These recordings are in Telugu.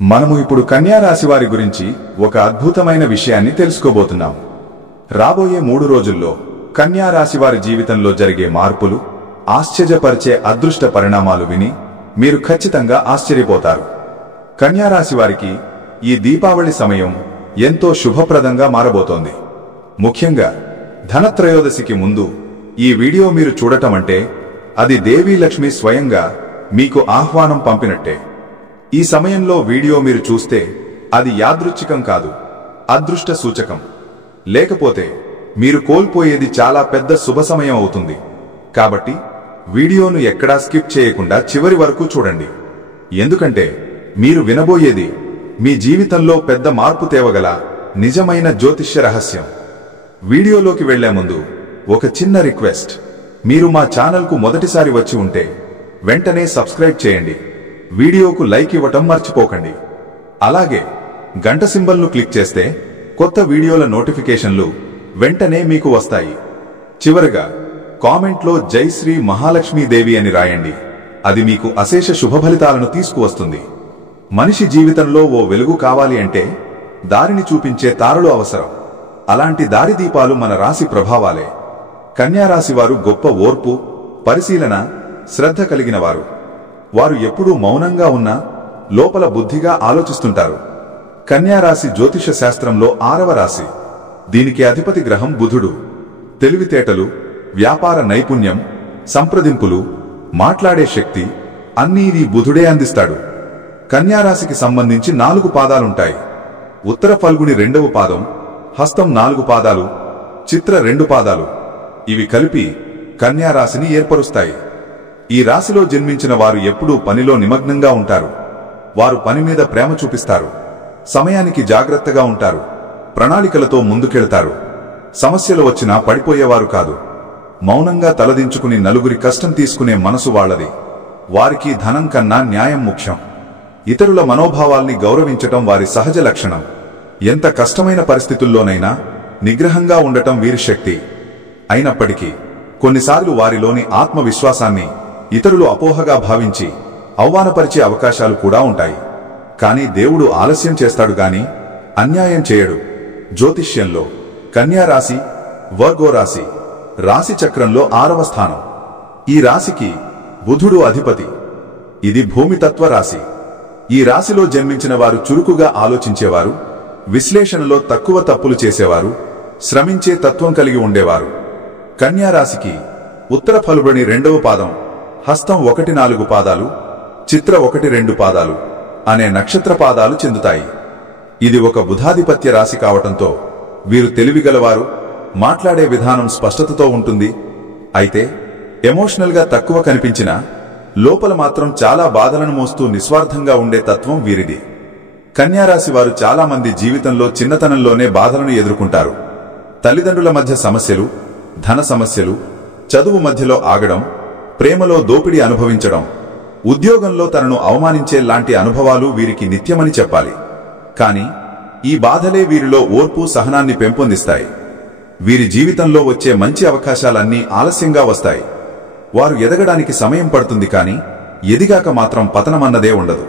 మనము ఇప్పుడు కన్యా రాశి వారి గురించి ఒక అద్భుతమైన విషయాన్ని తెలుసుకోబోతున్నాం. రాబోయే 3 రోజుల్లో కన్యా రాశి వారి జీవితంలో జరిగే మార్పులు, ఆశ్చర్యపరిచే అదృష్ట పరిణామాలు విని మీరు ఖచ్చితంగా ఆశ్చర్యపోతారు. కన్యా రాశి వారికి ఈ దీపావళి సమయం ఎంతో శుభప్రదంగా మారబోతోంది. ముఖ్యంగా ధనత్రయోదశికి ముందు ఈ వీడియో మీరు చూడటం అంటే అది దేవీ లక్ష్మి స్వయంగా మీకు ఆహ్వానం పంపినట్టే. ఈ సమయంలో వీడియో మీరు చూస్తే అది యాదృచ్ఛికం కాదు, అదృష్ట సూచకం. లేకపోతే మీరు కోల్పోయేది చాలా పెద్ద శుభ సమయం అవుతుంది. కాబట్టి వీడియోను ఎక్కడా స్కిప్ చేయకుండా చివరి వరకు చూడండి. ఎందుకంటే మీరు వినబోయేది మీ జీవితంలో పెద్ద మార్పు తేవగల నిజమైన జ్యోతిష్య రహస్యం. వీడియోలోకి వెళ్లే ముందు ఒక చిన్న రిక్వెస్ట్. మీరు మా ఛానల్కు మొదటిసారి వచ్చి ఉంటే వెంటనే సబ్స్క్రైబ్ చేయండి. వీడియోకు లైక్ ఇవ్వటం మర్చిపోకండి. అలాగే గంట సింబల్ను క్లిక్ చేస్తే కొత్త వీడియోల నోటిఫికేషన్లు వెంటనే మీకు వస్తాయి. చివరగా కామెంట్లో జై శ్రీ మహాలక్ష్మీదేవి అని రాయండి. అది మీకు అశేష శుభఫలితాలను తీసుకువస్తుంది. మనిషి జీవితంలో ఓ వెలుగు కావాలి అంటే దారిని చూపించే తారలు అవసరం. అలాంటి దారిదీపాలు మన రాశి ప్రభావాలే. కన్యా రాశి వారు గొప్ప ఓర్పు, పరిశీలన, శ్రద్ధ కలిగిన వారు. వారు ఎప్పుడూ మౌనంగా ఉన్నా లోపల బుద్ధిగా ఆలోచిస్తుంటారు. కన్యా రాశి జ్యోతిష శాస్త్రంలో 6వ రాశి. దీనికి అధిపతి గ్రహం బుధుడు. తెలివితేటలు, వ్యాపార నైపుణ్యం, సంప్రదింపులు, మాట్లాడే శక్తి అన్నీ ఈ బుధుడే అందిస్తాడు. కన్యా రాశికి సంబంధించి 4 పాదాలుంటాయి. ఉత్తర ఫల్గుని 2వ పాదం, హస్తం 4 పాదాలు, చిత్ర 2 పాదాలు. ఇవి కలిపి కన్యా రాశిని ఏర్పరుస్తాయి. ఈ రాశిలో జన్మించిన వారు ఎప్పుడూ పనిలో నిమగ్నంగా ఉంటారు. వారు పని మీద ప్రేమ చూపిస్తారు. సమయానికి జాగ్రత్తగా ఉంటారు. ప్రణాళికలతో ముందుకెళ్తారు. సమస్యలు వచ్చినా పడిపోయేవారు కాదు. మౌనంగా తలదించుకుని నలుగురి కష్టం తీసుకునే మనసు వాళ్లది. వారికి ధనం కన్నా న్యాయం ముఖ్యం. ఇతరుల మనోభావాల్ని గౌరవించటం వారి సహజ లక్షణం. ఎంత కష్టమైన పరిస్థితుల్లోనైనా నిగ్రహంగా ఉండటం వీరి శక్తి. అయినప్పటికీ కొన్నిసార్లు వారిలోని ఆత్మవిశ్వాసాన్ని ఇతరులు అపోహగా భావించి అవమానపరిచే అవకాశాలు కూడా ఉంటాయి. కానీ దేవుడు ఆలస్యం చేస్తాడు గాని అన్యాయం చేయడు. జ్యోతిష్యంలో కన్యా రాశి, వర్గో రాశి రాశి చక్రంలో 6వ స్థానం. ఈ రాశికి బుధుడు అధిపతి. ఇది భూమితత్వ రాశి. ఈ రాశిలో జన్మించిన వారు చురుకుగా ఆలోచించేవారు, విశ్లేషణలో తక్కువ తప్పులు చేసేవారు, శ్రమించే తత్వం కలిగి ఉండేవారు. కన్యా రాశికి ఉత్తర ఫల్గుని 2వ పాదం, హస్తం 1-4 పాదాలు, చిత్ర 1-2 పాదాలు అనే నక్షత్ర పాదాలు చెందుతాయి. ఇది ఒక బుధాధిపత్య రాశి కావటంతో వీరు తెలివిగలవారు, మాట్లాడే విధానం స్పష్టతతో ఉంటుంది. అయితే ఎమోషనల్ గా తక్కువ కనిపించినా లోపల మాత్రం చాలా బాధలను మోస్తూ నిస్వార్థంగా ఉండే తత్వం వీరిది. కన్యా రాశి వారు చాలా మంది జీవితంలో చిన్నతనంలోనే బాధలను ఎదుర్కొంటారు. తల్లిదండ్రుల మధ్య సమస్యలు, ధన సమస్యలు, చదువు మధ్యలో ఆగడం, ప్రేమలో దోపిడీ అనుభవించడం, ఉద్యోగంలో తనను అవమానించే లాంటి అనుభవాలు వీరికి నిత్యమని చెప్పాలి. కాని ఈ బాధలే వీరిలో ఓర్పు, సహనాన్ని పెంపొందిస్తాయి. వీరి జీవితంలో వచ్చే మంచి అవకాశాలన్నీ ఆలస్యంగా వస్తాయి. వారు ఎదగడానికి సమయం పడుతుంది కాని ఎదిగాక మాత్రం పతనమన్నదే ఉండదు.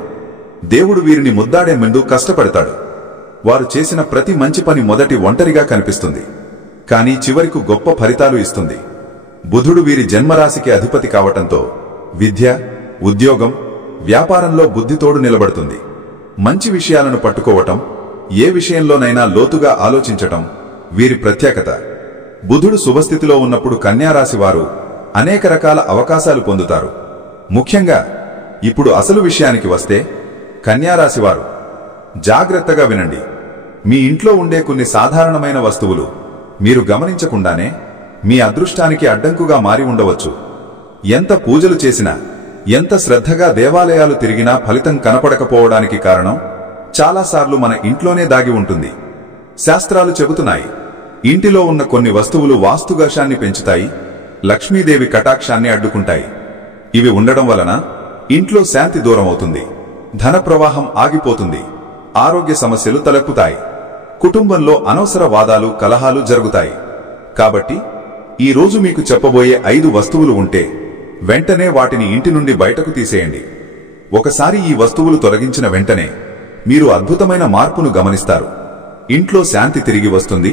దేవుడు వీరిని ముద్దాడే ముందు కష్టపడతాడు. వారు చేసిన ప్రతి మంచి పని మొదటి ఒంటరిగా కనిపిస్తుంది, కానీ చివరికి గొప్ప ఫలితాలు ఇస్తుంది. బుధుడు వీరి జన్మరాశికి అధిపతి కావటంతో విద్య, ఉద్యోగం, వ్యాపారంలో బుద్ధితోడు నిలబడుతుంది. మంచి విషయాలను పట్టుకోవటం, ఏ విషయంలోనైనా లోతుగా ఆలోచించటం వీరి ప్రత్యేకత. బుధుడు శుభస్థితిలో ఉన్నప్పుడు కన్యా రాశి వారు అనేక రకాల అవకాశాలు పొందుతారు. ముఖ్యంగా ఇప్పుడు అసలు విషయానికి వస్తే కన్యా రాశి వారు జాగ్రత్తగా వినండి. మీ ఇంట్లో ఉండే కొన్ని సాధారణమైన వస్తువులు మీరు గమనించకుండానే మీ అదృష్టానికి అడ్డంకుగా మారి ఉండవచ్చు. ఎంత పూజలు చేసినా, ఎంత శ్రద్ధగా దేవాలయాలు తిరిగినా ఫలితం కనపడకపోవడానికి కారణం చాలాసార్లు మన ఇంట్లోనే దాగి ఉంటుంది. శాస్త్రాలు చెబుతున్నాయి, ఇంటిలో ఉన్న కొన్ని వస్తువులు వాస్తుదోషాన్ని పెంచుతాయి, లక్ష్మీదేవి కటాక్షాన్ని అడ్డుకుంటాయి. ఇవి ఉండడం వలన ఇంట్లో శాంతి దూరమవుతుంది, ధన ప్రవాహం ఆగిపోతుంది, ఆరోగ్య సమస్యలు తలెత్తుతాయి, కుటుంబంలో అనవసర వాదాలు, కలహాలు జరుగుతాయి. కాబట్టి ఈ రోజు మీకు చెప్పబోయే 5 వస్తువులు ఉంటే వెంటనే వాటిని ఇంటి నుండి బయటకు తీసేయండి. ఒకసారి ఈ వస్తువులు తొలగించిన వెంటనే మీరు అద్భుతమైన మార్పును గమనిస్తారు. ఇంట్లో శాంతి తిరిగి వస్తుంది,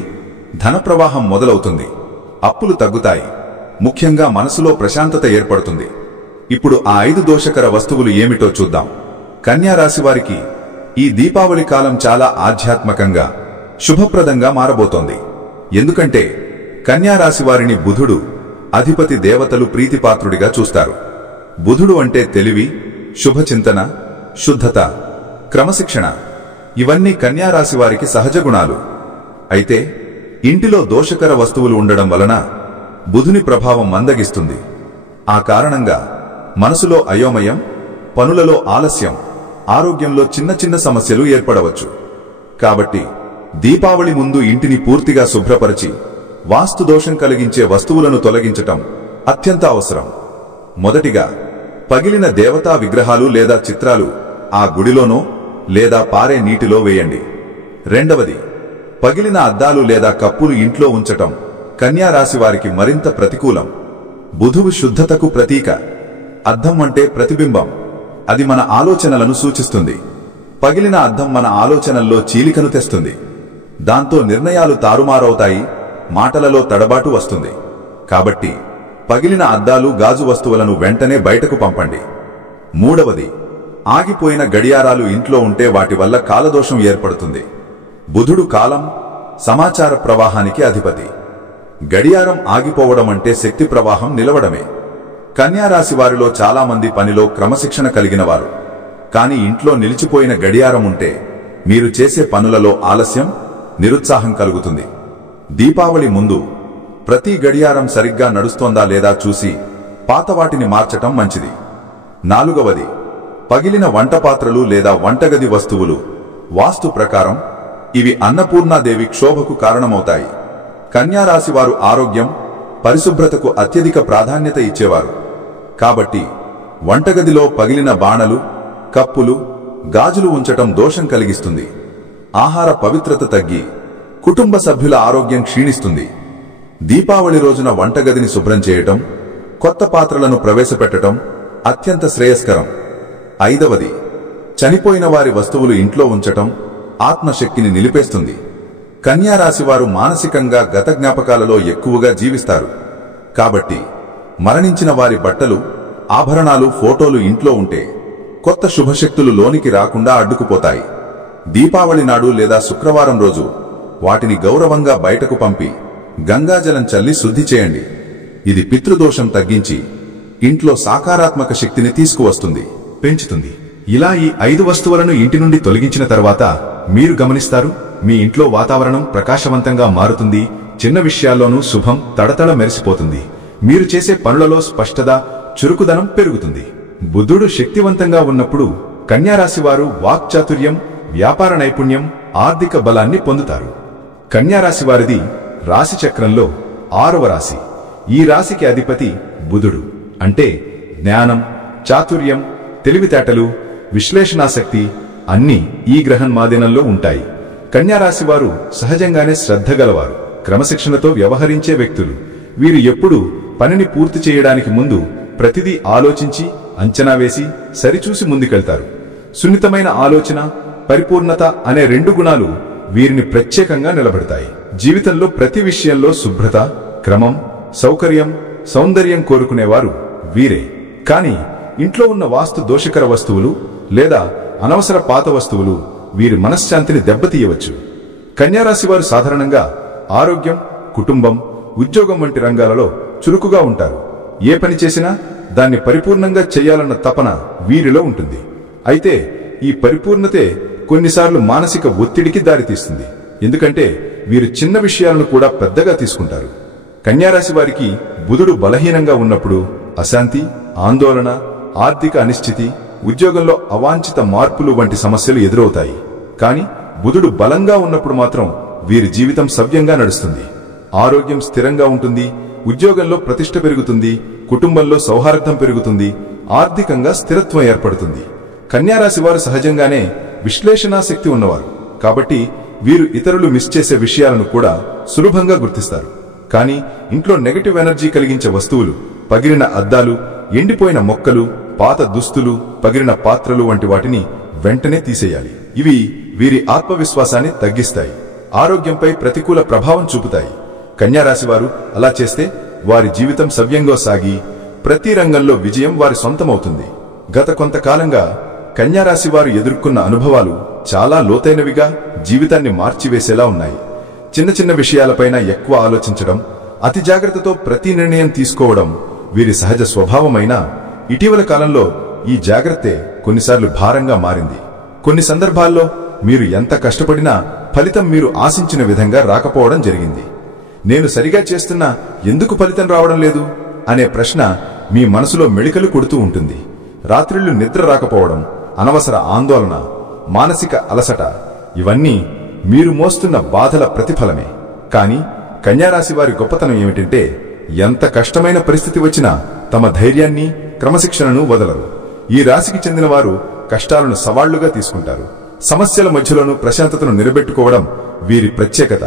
ధన ప్రవాహం మొదలవుతుంది, అప్పులు తగ్గుతాయి, ముఖ్యంగా మనసులో ప్రశాంతత ఏర్పడుతుంది. ఇప్పుడు ఆ 5 దోషకర వస్తువులు ఏమిటో చూద్దాం. కన్యా రాశి వారికి ఈ దీపావళి కాలం చాలా ఆధ్యాత్మికంగా, శుభప్రదంగా మారబోతోంది. ఎందుకంటే కన్యా రాశి వారిని బుధుడు అధిపతి దేవతలు ప్రీతిపాత్రుడిగా చూస్తారు. బుధుడు అంటే తెలివి, శుభచింతన, శుద్ధత, క్రమశిక్షణ ఇవన్నీ కన్యా రాశి వారికి సహజ గుణాలు. అయితే ఇంటిలో దోషకర వస్తువులు ఉండడం వలన బుధుని ప్రభావం మందగిస్తుంది. ఆ కారణంగా మనసులో అయోమయం, పనులలో ఆలస్యం, ఆరోగ్యంలో చిన్న చిన్న సమస్యలు ఏర్పడవచ్చు. కాబట్టి దీపావళి ముందు ఇంటిని పూర్తిగా శుభ్రపరిచి వాస్తు దోషం కలిగించే వస్తువులను తొలగించటం అత్యంత అవసరం. మొదటిగా పగిలిన దేవతా విగ్రహాలు లేదా చిత్రాలు ఆ గుడిలోనో లేదా పారే నీటిలో వేయండి. రెండవది, పగిలిన అద్దాలు లేదా కప్పులు ఇంట్లో ఉంచటం కన్యా రాశి వారికి మరింత ప్రతికూలం. బుధువు శుద్ధతకు ప్రతీక. అద్దం అంటే ప్రతిబింబం, అది మన ఆలోచనలను సూచిస్తుంది. పగిలిన అద్దం మన ఆలోచనల్లో చీలికను తెస్తుంది. దాంతో నిర్ణయాలు తారుమారవుతాయి, మాటలలో తడబాటు వస్తుంది. కాబట్టి పగిలిన అద్దాలు, గాజు వస్తువులను వెంటనే బయటకు పంపండి. మూడవది, ఆగిపోయిన గడియారాలు ఇంట్లో ఉంటే వాటి వల్ల కాలదోషం ఏర్పడుతుంది. బుధుడు కాలం, సమాచార ప్రవాహానికి అధిపతి. గడియారం ఆగిపోవడం అంటే శక్తి ప్రవాహం నిలవడమే. కన్యా రాశి వారిలో చాలా మంది పనిలో క్రమశిక్షణ కలిగిన వారు. కానీ ఇంట్లో నిలిచిపోయిన గడియారం ఉంటే మీరు చేసే పనులలో ఆలస్యం, నిరుత్సాహం కలుగుతుంది. దీపావళి ముందు ప్రతి గడియారం సరిగ్గా నడుస్తోందా లేదా చూసి పాతవాటిని మార్చటం మంచిది. నాలుగవది, పగిలిన వంటపాత్రలు లేదా వంటగది వస్తువులు వాస్తు ప్రకారం ఇవి అన్నపూర్ణాదేవి క్షోభకు కారణమవుతాయి. కన్యా రాశి వారు ఆరోగ్యం, పరిశుభ్రతకు అత్యధిక ప్రాధాన్యత ఇచ్చేవారు. కాబట్టి వంటగదిలో పగిలిన బాణలు, కప్పులు, గాజులు ఉంచటం దోషం కలిగిస్తుంది. ఆహార పవిత్రత తగ్గి కుటుంబ సభ్యుల ఆరోగ్యం క్షీణిస్తుంది. దీపావళి రోజున వంటగదిని శుభ్రం చేయటం, కొత్త పాత్రలను ప్రవేశపెట్టడం అత్యంత శ్రేయస్కరం. ఐదవది, చనిపోయిన వారి వస్తువులు ఇంట్లో ఉంచటం ఆత్మశక్తిని నిలిపేస్తుంది. కన్యా రాశి వారు మానసికంగా గత జ్ఞాపకాలలో ఎక్కువగా జీవిస్తారు. కాబట్టి మరణించిన వారి బట్టలు, ఆభరణాలు, ఫోటోలు ఇంట్లో ఉంటే కొత్త శుభశక్తులు లోనికి రాకుండా అడ్డుకుపోతాయి. దీపావళి నాడు లేదా శుక్రవారం రోజు వాటిని గౌరవంగా బయటకు పంపి గంగాజలం చల్లి శుద్ధి చేయండి. ఇది పితృదోషం తగ్గించి ఇంట్లో సాకారాత్మక శక్తిని తీసుకువస్తుంది, పెంచుతుంది. ఇలా ఈ 5 వస్తువులను ఇంటి నుండి తొలగించిన తర్వాత మీరు గమనిస్తారు, మీ ఇంట్లో వాతావరణం ప్రకాశవంతంగా మారుతుంది. చిన్న విషయాల్లోనూ శుభం తడతడ మెరిసిపోతుంది. మీరు చేసే పనులలో స్పష్టత, చురుకుదనం పెరుగుతుంది. బుధుడు శక్తివంతంగా ఉన్నప్పుడు కన్యా రాశి వారు వాక్చాతుర్యం, వ్యాపార నైపుణ్యం, ఆర్థిక బలాన్ని పొందుతారు. కన్యా రాశి వారిది రాశి చక్రంలో 6వ రాశి. ఈ రాశికి అధిపతి బుధుడు. అంటే జ్ఞానం, చాతుర్యం, తెలివితేటలు, విశ్లేషణాశక్తి అన్నీ ఈ గ్రహన్మాధీనంలో ఉంటాయి. కన్యా రాశి వారు సహజంగానే శ్రద్ధ గలవారు, క్రమశిక్షణతో వ్యవహరించే వ్యక్తులు. వీరు ఎప్పుడూ పనిని పూర్తి చేయడానికి ముందు ప్రతిదీ ఆలోచించి, అంచనా వేసి, సరిచూసి ముందుకెళ్తారు. సున్నితమైన ఆలోచన, పరిపూర్ణత అనే 2 గుణాలు వీరిని ప్రత్యేకంగా నిలబెడతాయి. జీవితంలో ప్రతి విషయంలో శుభ్రత, క్రమం, సౌకర్యం, సౌందర్యం కోరుకునేవారు వీరే. కానీ ఇంట్లో ఉన్న వాస్తు దోషకర వస్తువులు లేదా అనవసర పాత వస్తువులు వీరి మనశ్శాంతిని దెబ్బతీయవచ్చు. కన్యా రాశి వారు సాధారణంగా ఆరోగ్యం, కుటుంబం, ఉద్యోగం వంటి రంగాలలో చురుకుగా ఉంటారు. ఏ పని చేసినా దాన్ని పరిపూర్ణంగా చేయాలన్న తపన వీరిలో ఉంటుంది. అయితే ఈ పరిపూర్ణతే కొన్నిసార్లు మానసిక ఒత్తిడికి దారితీస్తుంది. ఎందుకంటే వీరు చిన్న విషయాలను కూడా పెద్దగా తీసుకుంటారు. కన్యా రాశి వారికి బుధుడు బలహీనంగా ఉన్నప్పుడు అశాంతి, ఆందోళన, ఆర్థిక అనిశ్చితి, ఉద్యోగంలో అవాంఛిత మార్పులు వంటి సమస్యలు ఎదురవుతాయి. కానీ బుధుడు బలంగా ఉన్నప్పుడు మాత్రం వీరి జీవితం సవ్యంగా నడుస్తుంది. ఆరోగ్యం స్థిరంగా ఉంటుంది, ఉద్యోగంలో ప్రతిష్ట పెరుగుతుంది, కుటుంబంలో సౌహార్దం పెరుగుతుంది, ఆర్థికంగా స్థిరత్వం ఏర్పడుతుంది. కన్యా రాశి వారు సహజంగానే విశ్లేషణాశక్తి ఉన్నవారు. కాబట్టి వీరు ఇతరులు మిస్ చేసే విషయాలను కూడా సులభంగా గుర్తిస్తారు. కానీ ఇంట్లో నెగటివ్ ఎనర్జీ కలిగించే వస్తువులు, పగిలిన అద్దాలు, ఎండిపోయిన మొక్కలు, పాత దుస్తులు, పగిలిన పాత్రలు వంటి వాటిని వెంటనే తీసేయాలి. ఇవి వీరి ఆత్మవిశ్వాసాన్ని తగ్గిస్తాయి, ఆరోగ్యంపై ప్రతికూల ప్రభావం చూపుతాయి. కన్యారాశివారు అలా చేస్తే వారి జీవితం సవ్యంగా సాగి ప్రతి రంగంలో విజయం వారి సొంతమవుతుంది. గత కొంతకాలంగా కన్యారాశివారు ఎదుర్కొన్న అనుభవాలు చాలా లోతైనవిగా, జీవితాన్ని మార్చివేసేలా ఉన్నాయి. చిన్న చిన్న విషయాలపైన ఎక్కువ ఆలోచించడం, అతి జాగ్రత్తతో ప్రతి నిర్ణయం తీసుకోవడం వీరి సహజ స్వభావమైన ఇటీవల కాలంలో ఈ జాగ్రత్తే కొన్నిసార్లు భారంగా మారింది. కొన్ని సందర్భాల్లో మీరు ఎంత కష్టపడినా ఫలితం మీరు ఆశించిన విధంగా రాకపోవడం జరిగింది. నేను సరిగా చేస్తున్నా ఎందుకు ఫలితం రావడం లేదు అనే ప్రశ్న మీ మనసులో మెడికలు కొడుతూ ఉంటుంది. రాత్రిళ్లు నిద్ర రాకపోవడం, అనవసర ఆందోళన, మానసిక అలసట ఇవన్నీ మీరు మోస్తున్న బాధల ప్రతిఫలమే. కానీ కన్యారాశి వారి గొప్పతనం ఏమిటంటే ఎంత కష్టమైన పరిస్థితి వచ్చినా తమ ధైర్యాన్ని, క్రమశిక్షణను వదలరు. ఈ రాశికి చెందిన వారు కష్టాలను సవాళ్లుగా తీసుకుంటారు. సమస్యల మధ్యలోనూ ప్రశాంతతను నిలబెట్టుకోవడం వీరి ప్రత్యేకత.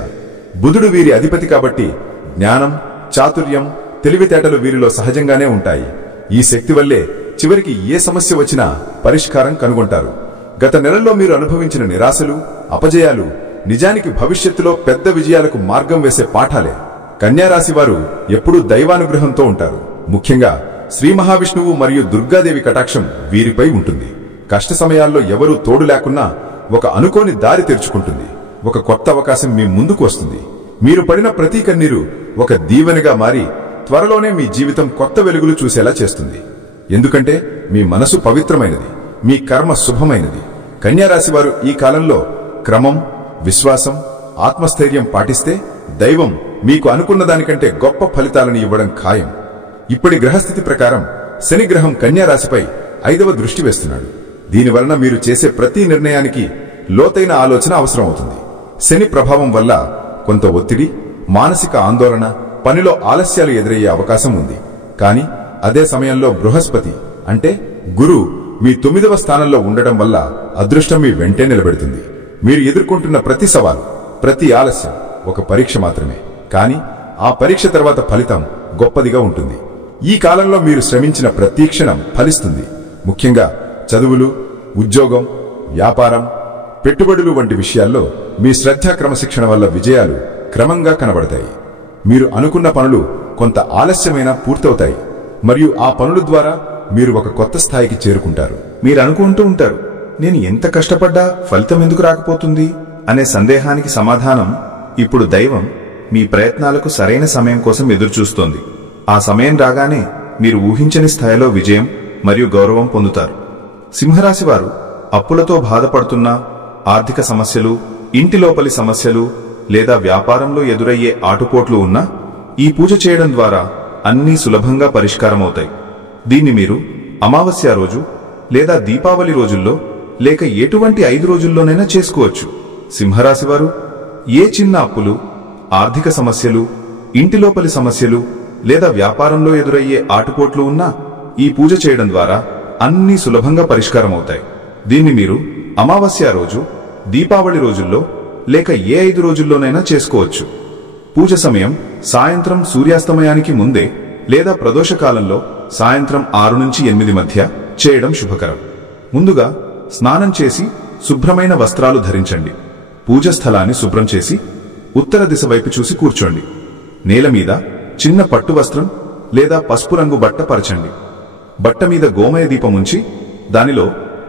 బుధుడు వీరి అధిపతి కాబట్టి జ్ఞానం, చాతుర్యం, తెలివితేటలు వీరిలో సహజంగానే ఉంటాయి. ఈ శక్తి వల్లే చివరికి ఏ సమస్య వచ్చినా పరిష్కారం కనుగొంటారు. గత నెలల్లో మీరు అనుభవించిన నిరాశలు, అపజయాలు నిజానికి భవిష్యత్తులో పెద్ద విజయాలకు మార్గం వేసే పాఠాలే. కన్యారాశి వారు ఎప్పుడూ దైవానుగ్రహంతో ఉంటారు. ముఖ్యంగా శ్రీ మహావిష్ణువు మరియు దుర్గాదేవి కటాక్షం వీరిపై ఉంటుంది. కష్ట సమయాల్లో ఎవరూ తోడు లేకున్నా ఒక అనుకోని దారి తెరుచుకుంటుంది. ఒక కొత్త అవకాశం మీ ముందుకు వస్తుంది. మీరు పడిన ప్రతి కన్నీరు ఒక దీవెనగా మారి త్వరలోనే మీ జీవితం కొత్త వెలుగులు చూసేలా చేస్తుంది. ఎందుకంటే మీ మనసు పవిత్రమైనది, మీ కర్మ శుభమైనది. కన్యారాశి వారు ఈ కాలంలో క్రమం, విశ్వాసం, ఆత్మస్థైర్యం పాటిస్తే దైవం మీకు అనుకున్న దానికంటే గొప్ప ఫలితాలను ఇవ్వడం ఖాయం. ఇప్పటి గ్రహస్థితి ప్రకారం శని గ్రహం కన్యారాశిపై 5వ దృష్టి వేస్తున్నాడు. దీనివలన మీరు చేసే ప్రతి నిర్ణయానికి లోతైన ఆలోచన అవసరమవుతుంది. శని ప్రభావం వల్ల కొంత ఒత్తిడి, మానసిక ఆందోళన, పనిలో ఆలస్యాలు ఎదురయ్యే అవకాశం ఉంది. కానీ అదే సమయంలో బృహస్పతి అంటే గురు మీ 9వ స్థానంలో ఉండడం వల్ల అదృష్టం మీ వెంటే నిలబెడుతుంది. మీరు ఎదుర్కొంటున్న ప్రతి సవాలు, ప్రతి ఆలస్యం ఒక పరీక్ష మాత్రమే. కానీ ఆ పరీక్ష తర్వాత ఫలితం గొప్పదిగా ఉంటుంది. ఈ కాలంలో మీరు శ్రమించిన ప్రతి క్షణం ఫలిస్తుంది. ముఖ్యంగా చదువులు, ఉద్యోగం, వ్యాపారం, పెట్టుబడులు వంటి విషయాల్లో మీ శ్రద్ధ, క్రమశిక్షణ వల్ల విజయాలు క్రమంగా కనబడతాయి. మీరు అనుకున్న పనులు కొంత ఆలస్యమైనా పూర్తవుతాయి మరియు ఆ పనుల ద్వారా మీరు ఒక కొత్త స్థాయికి చేరుకుంటారు. మీరు అనుకుంటూ ఉంటారు, నేను ఎంత కష్టపడ్డా ఫలితం ఎందుకు రాకపోతుంది అనే సందేహానికి సమాధానం ఇప్పుడు దైవం మీ ప్రయత్నాలకు సరైన సమయం కోసం ఎదురుచూస్తోంది. ఆ సమయం రాగానే మీరు ఊహించని స్థాయిలో విజయం మరియు గౌరవం పొందుతారు. సింహరాశి వారు అప్పులతో బాధపడుతున్న, ఆర్థిక సమస్యలు, ఇంటి లోపలి సమస్యలు లేదా వ్యాపారంలో ఎదురయ్యే ఆటుపోట్లు ఉన్నా ఈ పూజ చేయడం ద్వారా అన్నీ సులభంగా పరిష్కారమవుతాయి. దీన్ని మీరు అమావాస్య రోజు లేదా దీపావళి రోజుల్లో లేక ఎటువంటి 5 రోజుల్లోనైనా చేసుకోవచ్చు. సింహరాశివారు ఏ చిన్న అప్పులు, ఆర్థిక సమస్యలు, ఇంటి లోపలి సమస్యలు లేదా వ్యాపారంలో ఎదురయ్యే ఆటుపోట్లు ఉన్నా ఈ పూజ చేయడం ద్వారా అన్నీ సులభంగా పరిష్కారమవుతాయి. దీన్ని మీరు అమావాస్య రోజు, దీపావళి రోజుల్లో లేక ఏ 5 రోజుల్లోనైనా చేసుకోవచ్చు. పూజ సమయం సాయంత్రం సూర్యాస్తమయానికి ముందే లేదా ప్రదోషకాలంలో సాయంత్రం 6 నుంచి 8 మధ్య చేయడం శుభకరం. ముందుగా స్నానం చేసి శుభ్రమైన వస్త్రాలు ధరించండి. పూజ స్థలాన్ని శుభ్రం చేసి ఉత్తర దిశ వైపు చూసి కూర్చోండి. నేల మీద చిన్న పట్టు వస్త్రం లేదా పసుపు రంగు బట్ట పరచండి. బట్ట మీద గోమయ దీపం ఉంచి దానిలో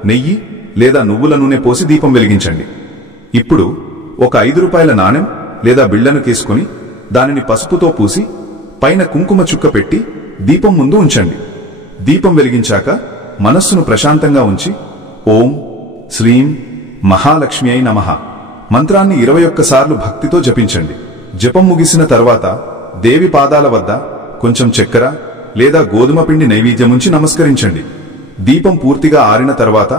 నెయ్యి లేదా నువ్వుల నూనె పోసి దీపం వెలిగించండి. ఇప్పుడు ఒక 5 రూపాయల నాణెం లేదా బిళ్లను తీసుకుని దానిని పసుపుతో పూసి పైన కుంకుమ చుక్క పెట్టి దీపం ముందు ఉంచండి. దీపం వెలిగించాక మనస్సును ప్రశాంతంగా ఉంచి ఓం శ్రీం మహాలక్ష్మ్యై నమః మంత్రాన్ని 21 సార్లు భక్తితో జపించండి. జపం ముగిసిన తర్వాత దేవి పాదాల వద్ద కొంచెం చక్కెర లేదా గోధుమ పిండి నైవేద్యముంచి నమస్కరించండి. దీపం పూర్తిగా ఆరిన తర్వాత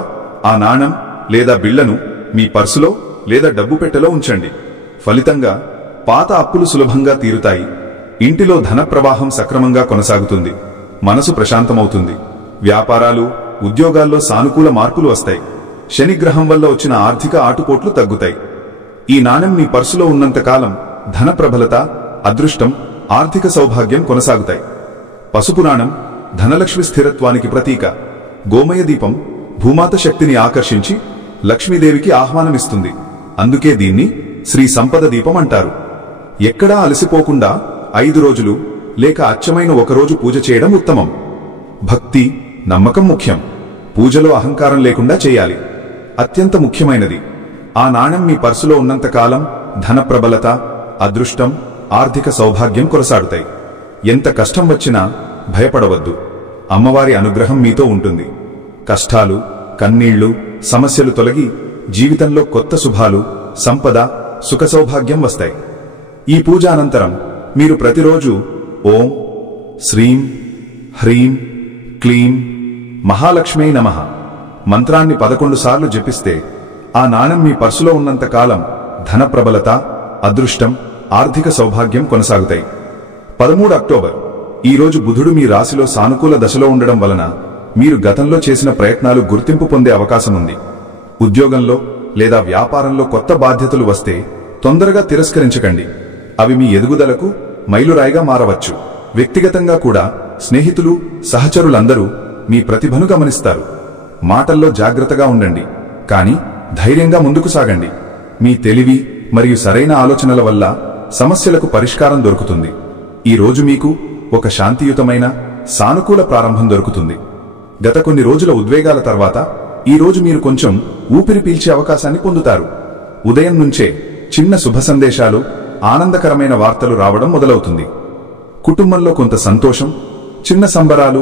ఆ నాణెం లేదా బిళ్లను మీ పర్సులో లేదా డబ్బు పెట్టెలో ఉంచండి. ఫలితంగా పాత అప్పులు సులభంగా తీరుతాయి. ఇంటిలో ధన ప్రవాహం సక్రమంగా కొనసాగుతుంది. మనసు ప్రశాంతమవుతుంది. వ్యాపారాలు, ఉద్యోగాల్లో సానుకూల మార్పులు వస్తాయి. శనిగ్రహం వల్ల వచ్చిన ఆర్థిక ఆటుపోట్లు తగ్గుతాయి. ఈ నాణెం మీ పర్సులో ఉన్నంతకాలం ధన ప్రబలత, అదృష్టం, ఆర్థిక సౌభాగ్యం కొనసాగుతాయి. పసుపు నాణెం ధనలక్ష్మి స్థిరత్వానికి ప్రతీక. గోమయ దీపం భూమాత శక్తిని ఆకర్షించి లక్ష్మీదేవికి ఆహ్వానమిస్తుంది. అందుకే దీన్ని శ్రీ సంపద దీపం అంటారు. ఎక్కడా అలసిపోకుండా 5 రోజులు లేక అచ్చమైన ఒకరోజు పూజ చేయడం ఉత్తమం. భక్తి, నమ్మకం ముఖ్యం. పూజలో అహంకారం లేకుండా చేయాలి. అత్యంత ముఖ్యమైనది, ఆ నాణెం మీ పర్సులో ఉన్నంతకాలం ధన ప్రబలత, అదృష్టం, ఆర్థిక సౌభాగ్యం కొనసాగుతాయి. ఎంత కష్టం వచ్చినా భయపడవద్దు. అమ్మవారి అనుగ్రహం మీతో ఉంటుంది. కష్టాలు, కన్నీళ్లు, సమస్యలు తొలగి జీవితంలో కొత్త శుభాలు, సంపద, సుఖ సౌభాగ్యం వస్తాయి. ఈ పూజ అనంతరం మీరు ప్రతిరోజు ఓం శ్రీం హ్రీం క్లీం మహాలక్ష్మీ నమః మంత్రాన్ని 11 సార్లు జపిస్తే ఆ నాణెం మీ పర్సులో ఉన్నంతకాలం ధన ప్రబలత, అదృష్టం, ఆర్థిక సౌభాగ్యం కొనసాగుతాయి. 13 అక్టోబర్ ఈ రోజు బుధుడు మీ రాశిలో సానుకూల దశలో ఉండడం వలన మీరు గతంలో చేసిన ప్రయత్నాలు గుర్తింపు పొందే అవకాశముంది. ఉద్యోగంలో లేదా వ్యాపారంలో కొత్త బాధ్యతలు వస్తే తొందరగా తిరస్కరించకండి. అవి మీ ఎదుగుదలకు మైలురాయిగా మారవచ్చు. వ్యక్తిగతంగా కూడా స్నేహితులు, సహచరులందరూ మీ ప్రతిభను గమనిస్తారు. మాటల్లో జాగ్రత్తగా ఉండండి, కానీ ధైర్యంగా ముందుకు సాగండి. మీ తెలివి మరియు సరైన ఆలోచనల వల్ల సమస్యలకు పరిష్కారం దొరుకుతుంది. ఈ రోజు మీకు ఒక శాంతియుతమైన, సానుకూల ప్రారంభం దొరుకుతుంది. గత కొన్ని రోజుల ఉద్వేగాల తర్వాత ఈ రోజు మీరు కొంచెం ఊపిరి పీల్చే అవకాశాన్ని పొందుతారు. ఉదయం నుంచే చిన్న శుభ సందేశాలు, ఆనందకరమైన వార్తలు రావడం మొదలవుతుంది. కుటుంబంలో కొంత సంతోషం, చిన్న సంబరాలు,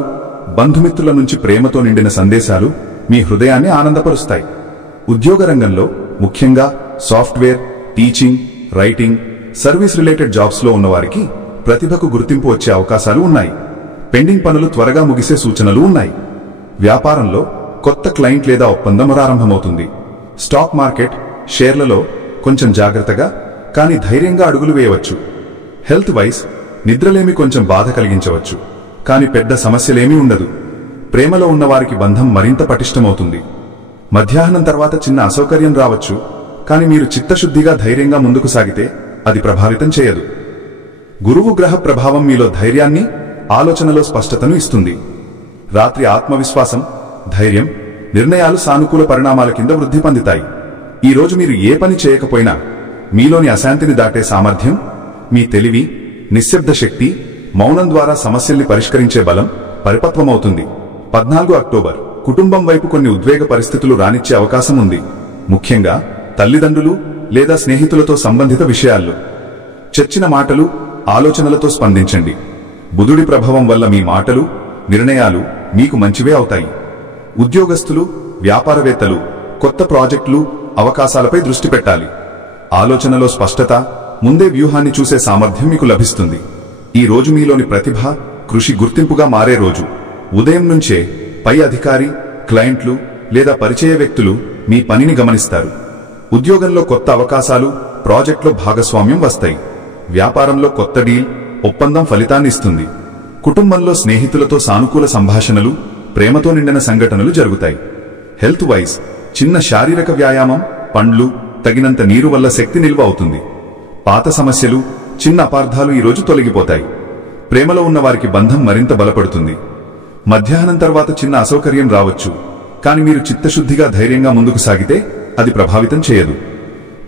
బంధుమిత్రుల నుంచి ప్రేమతో నిండిన సందేశాలు మీ హృదయాన్ని ఆనందపరుస్తాయి. ఉద్యోగ రంగంలో ముఖ్యంగా software, teaching, writing, service related jobs లో ఉన్నవారికి ప్రతిభకు గుర్తింపు వచ్చే అవకాశాలు ఉన్నాయి. పెండింగ్ పనులు త్వరగా ముగిసే సూచనలు ఉన్నాయి. వ్యాపారంలో కొత్త క్లయింట్ లేదా ఒప్పందం ప్రారంభమవుతుంది. స్టాక్ మార్కెట్, షేర్లలో కొంచెం జాగ్రత్తగా కానీ ధైర్యంగా అడుగులు వేయవచ్చు. హెల్త్ వైజ్ నిద్రలేమి కొంచెం బాధ కలిగించవచ్చు, కానీ పెద్ద సమస్యలేమీ ఉండదు. ప్రేమలో ఉన్నవారికి బంధం మరింత పటిష్టమవుతుంది. మధ్యాహ్నం తర్వాత చిన్న అసౌకర్యం రావచ్చు, కానీ మీరు చిత్తశుద్ధిగా ధైర్యంగా ముందుకు సాగితే అది ప్రభావితం చేయదు. గురువు గ్రహ ప్రభావం మీలో ధైర్యాన్ని, ఆలోచనలో స్పష్టతను ఇస్తుంది. రాత్రి ఆత్మవిశ్వాసం, ధైర్యం, నిర్ణయాలు సానుకూల పరిణామాల కింద వృద్ధి పొందుతాయి. ఈ రోజు మీరు ఏ పని చేయకపోయినా మీలోని అశాంతిని దాటే సామర్థ్యం, మీ తెలివి, నిశ్శబ్ద శక్తి, మౌనం ద్వారా సమస్యల్ని పరిష్కరించే బలం పరిపక్వమవుతుంది. 14 అక్టోబర్ కుటుంబం వైపు కొన్ని ఉద్వేగ పరిస్థితులు రానిచ్చే అవకాశం ఉంది. ముఖ్యంగా తల్లిదండ్రులు లేదా స్నేహితులతో సంబంధిత విషయాల్లో చర్చిన మాటలు, ఆలోచనలతో స్పందించండి. బుధుడి ప్రభావం వల్ల మీ మాటలు, నిర్ణయాలు మీకు మంచివే అవుతాయి. ఉద్యోగస్తులు, వ్యాపారవేత్తలు కొత్త ప్రాజెక్టులు, అవకాశాలపై దృష్టి పెట్టాలి. ఆలోచనలో స్పష్టత, ముందే వ్యూహాన్ని చూసే సామర్థ్యం మీకు లభిస్తుంది. ఈ రోజు మీలోని ప్రతిభ, కృషి గుర్తింపుగా మారే రోజు. ఉదయం నుంచే పై అధికారి, క్లయింట్లు లేదా పరిచయ వ్యక్తులు మీ పనిని గమనిస్తారు. ఉద్యోగంలో కొత్త అవకాశాలు, ప్రాజెక్టులో భాగస్వామ్యం వస్తాయి. వ్యాపారంలో కొత్త డీల్, ఒప్పందం ఫలితాన్ని ఇస్తుంది. కుటుంబంలో స్నేహితులతో సానుకూల సంభాషణలు, ప్రేమతో నిండిన సంఘటనలు జరుగుతాయి. హెల్త్ వైజ్ చిన్న శారీరక వ్యాయామం, పండ్లు, తగినంత నీరు వల్ల శక్తి నిల్వ అవుతుంది. పాత సమస్యలు, చిన్న అపార్థాలు ఈరోజు తొలగిపోతాయి. ప్రేమలో ఉన్నవారికి బంధం మరింత బలపడుతుంది. మధ్యాహ్నం తర్వాత చిన్న అసౌకర్యం రావచ్చు, కానీ మీరు చిత్తశుద్ధిగా ధైర్యంగా ముందుకు సాగితే అది ప్రభావితం చేయదు.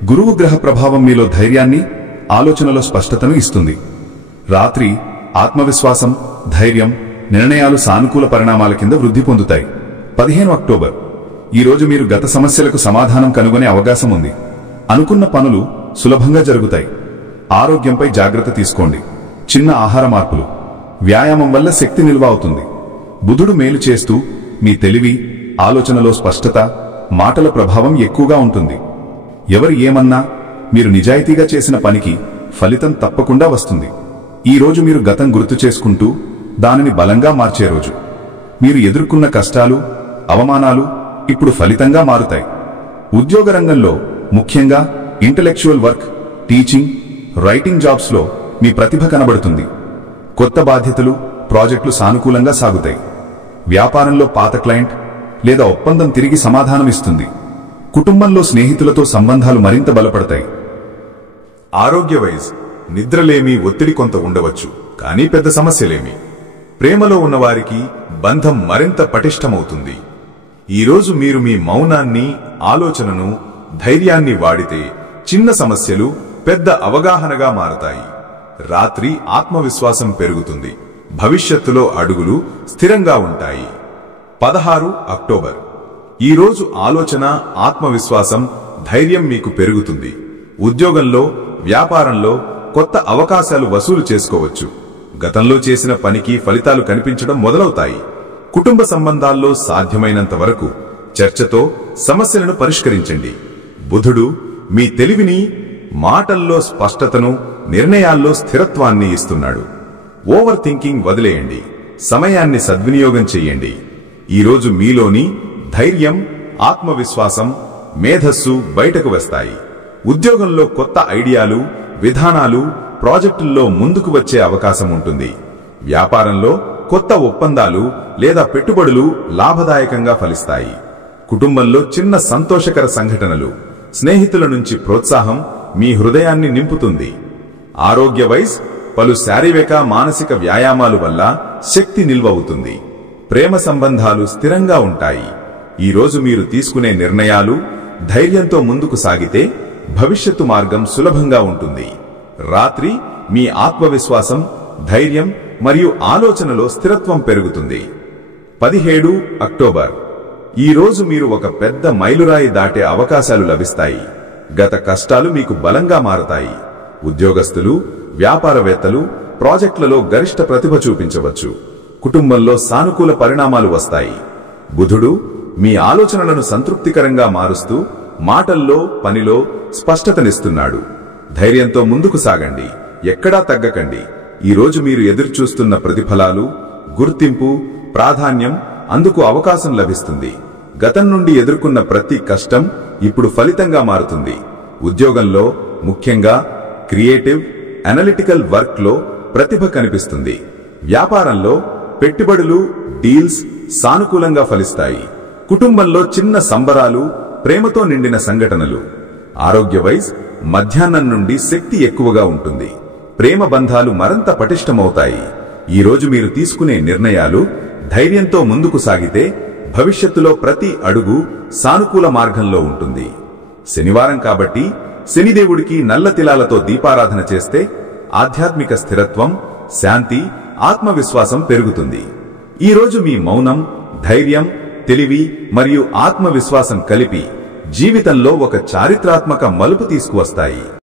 గురువు గ్రహ ప్రభావం మీలో ధైర్యాన్ని, ఆలోచనలో స్పష్టతను ఇస్తుంది. రాత్రి ఆత్మవిశ్వాసం, ధైర్యం, నిర్ణయాలు సానుకూల పరిణామాల కింద వృద్ధి పొందుతాయి. 15 అక్టోబర్ ఈ రోజు మీరు గత సమస్యలకు సమాధానం కనుగొనే అవకాశం ఉంది. అనుకున్న పనులు సులభంగా జరుగుతాయి. ఆరోగ్యంపై జాగ్రత్త తీసుకోండి. చిన్న ఆహార మార్పులు, వ్యాయామం వల్ల శక్తి నిల్వ అవుతుంది. బుధుడు మేలు చేస్తూ మీ తెలివి, ఆలోచనలో స్పష్టత, మాటల ప్రభావం ఎక్కువగా ఉంటుంది. ఎవరు ఏమన్నా మీరు నిజాయితీగా చేసిన పనికి ఫలితం తప్పకుండా వస్తుంది. ఈ రోజు మీరు గతం గుర్తు చేసుకుంటూ దానిని బలంగా మార్చే రోజు. మీరు ఎదుర్కొన్న కష్టాలు, అవమానాలు ఇప్పుడు ఫలితంగా మారుతాయి. ఉద్యోగ రంగంలో ముఖ్యంగా intellectual work, teaching, writing jobs లో మీ ప్రతిభ కనబడుతుంది. కొత్త బాధ్యతలు, ప్రాజెక్టులు సానుకూలంగా సాగుతాయి. వ్యాపారంలో పాత క్లయింట్ లేదా ఒప్పందం తిరిగి సమాధానమిస్తుంది. కుటుంబంలో స్నేహితులతో సంబంధాలు మరింత బలపడతాయి. ఆరోగ్య వైజ్ నిద్రలేమి, ఒత్తిడి కొంత ఉండవచ్చు, కానీ పెద్ద సమస్యలేమి. ప్రేమలో ఉన్నవారికి బంధం మరింత పటిష్టమవుతుంది. ఈరోజు మీరు మీ మౌనాన్ని, ఆలోచనను, ధైర్యాన్ని వాడితే చిన్న సమస్యలు పెద్ద అవగాహనగా మారతాయి. రాత్రి ఆత్మవిశ్వాసం పెరుగుతుంది. భవిష్యత్తులో అడుగులు స్థిరంగా ఉంటాయి. 16 అక్టోబర్. ఈరోజు ఆలోచన, ఆత్మవిశ్వాసం, ధైర్యం మీకు పెరుగుతుంది. ఉద్యోగంలో, వ్యాపారంలో కొత్త అవకాశాలు వసూలు చేసుకోవచ్చు. గతంలో చేసిన పనికి ఫలితాలు కనిపించడం మొదలవుతాయి. కుటుంబ సంబంధాల్లో సాధ్యమైనంత వరకు చర్చతో సమస్యలను పరిష్కరించండి. బుధుడు మీ తెలివిని, మాటల్లో స్పష్టతను, నిర్ణయాల్లో స్థిరత్వాన్ని ఇస్తున్నాడు. ఓవర్ థింకింగ్ వదిలేయండి. సమయాన్ని సద్వినియోగం చెయ్యండి. ఈరోజు మీలోని ధైర్యం, ఆత్మవిశ్వాసం, మేధస్సు బయటకు వస్తాయి. ఉద్యోగంలో కొత్త ఐడియాలు, విధానాలు, ప్రాజెక్టుల్లో ముందుకు వచ్చే అవకాశం ఉంటుంది. వ్యాపారంలో కొత్త ఒప్పందాలు లేదా పెట్టుబడులు లాభదాయకంగా ఫలిస్తాయి. కుటుంబంలో చిన్న సంతోషకర సంఘటనలు, స్నేహితుల నుంచి ప్రోత్సాహం మీ హృదయాన్ని నింపుతుంది. ఆరోగ్య వైస్ పలు శారీరక, మానసిక వ్యాయామాలు వల్ల శక్తి నిల్వ అవుతుంది. ప్రేమ సంబంధాలు స్థిరంగా ఉంటాయి. ఈరోజు మీరు తీసుకునే నిర్ణయాలు ధైర్యంతో ముందుకు సాగితే భవిష్యత్తు మార్గం సులభంగా ఉంటుంది. రాత్రి మీ ఆత్మవిశ్వాసం, ధైర్యం మరియు ఆలోచనలో స్థిరత్వం పెరుగుతుంది. 17 అక్టోబర్. ఈరోజు మీరు ఒక పెద్ద మైలురాయి దాటే అవకాశాలు లభిస్తాయి. గత కష్టాలు మీకు బలంగా మారతాయి. ఉద్యోగస్తులు, వ్యాపారవేత్తలు ప్రాజెక్టులలో గరిష్ట ప్రతిభ చూపించవచ్చు. కుటుంబంలో సానుకూల పరిణామాలు వస్తాయి. బుధుడు మీ ఆలోచనలను సంతృప్తికరంగా మారుస్తూ మాటల్లో, పనిలో స్పష్టతనిస్తున్నాడు. ధైర్యంతో ముందుకు సాగండి. ఎక్కడా తగ్గకండి. ఈరోజు మీరు ఎదురుచూస్తున్న ప్రతిఫలాలు, గుర్తింపు, ప్రాధాన్యం అందుకు అవకాశం లభిస్తుంది. గతం నుండి ఎదుర్కొన్న ప్రతి కష్టం ఇప్పుడు ఫలితంగా మారుతుంది. ఉద్యోగంలో, ముఖ్యంగా క్రియేటివ్, అనలిటికల్ వర్క్ లో ప్రతిభ కనిపిస్తుంది. వ్యాపారంలో పెట్టుబడులు, డీల్స్ సానుకూలంగా ఫలిస్తాయి. కుటుంబంలో చిన్న సంబరాలు, ప్రేమతో నిండిన సంఘటనలు. ఆరోగ్య వైజ్ మధ్యాహ్నం నుండి శక్తి ఎక్కువగా ఉంటుంది. ప్రేమ బంధాలు మరింత పటిష్టమవుతాయి. ఈరోజు మీరు తీసుకునే నిర్ణయాలు ధైర్యంతో ముందుకు సాగితే భవిష్యత్తులో ప్రతి అడుగు సానుకూల మార్గంలో ఉంటుంది. శనివారం కాబట్టి శనిదేవుడికి నల్ల తిలాలతో దీపారాధన చేస్తే ఆధ్యాత్మిక స్థిరత్వం, శాంతి, ఆత్మవిశ్వాసం పెరుగుతుంది. ఈరోజు మీ మౌనం, ధైర్యం, తెలివి మరియు ఆత్మవిశ్వాసం కలిపి జీవితంలో ఒక చారిత్రాత్మక మలుపు తీసుకువస్తాయి.